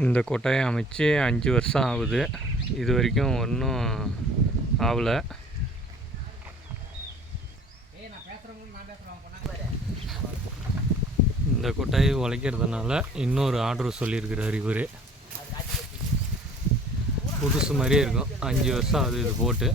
இந்த கொட்டாயை அமைச்சு 5 வருஷம் ஆகுது. இது வரைக்கும் ஒன்றும் ஆகலை. இந்த கொட்டாயை உழைக்கிறதுனால இன்னொரு ஆர்டர் சொல்லியிருக்கிறார் இவர். புதுசு மாதிரியே இருக்கும். 5 வருஷம் ஆகுது இது போட்டு.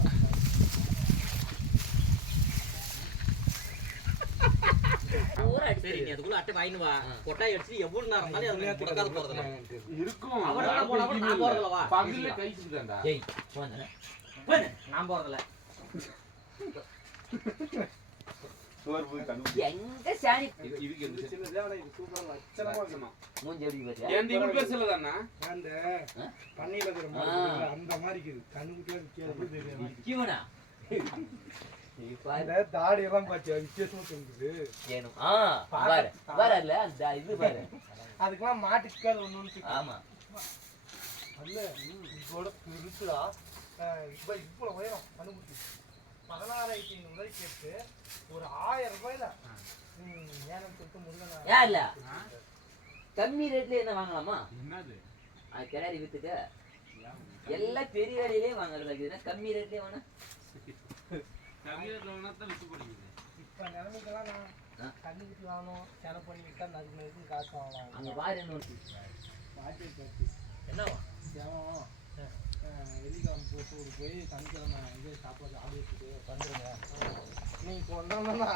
தாடி எல்லாம் பாத்தியா வித்தியாசமா தெரியுது. அதுக்கெல்லாம் மாட்டுக்காது ஒண்ணு. ஆமா அல்ல இதோட இருக்குடா. இப்ப இவ்வளவு உயரம் கண்ணுக்குட்டி 16,500 ரூபாய்க்கு கேட்டு ஒரு 1000 ரூபாயில ஏன்னு சொல்லிட்டு முருகனா இல்ல கம்மி ரேட்ல என்ன வாங்கலாமா? அது கிடாரி வித்துட்டு எல்லாம் பெரிய வேலையிலே வாங்குறது. கம்மி ரேட்லயே வேணா இப்ப நிலைமைக்கெல்லாம் நான் கண்ணுக்குட்டி வாங்கணும் செலவு பண்ணி விட்டா அதுக்கு காசு வாங்கலாம். அங்க பாரு என்னவா வெள்ளிக்கிழமை போட்டு போய் சனிக்கிழமை வந்து சாப்பாடு ஆடி வச்சுட்டு வந்துருங்க. நீ இப்போ வந்தோம்னா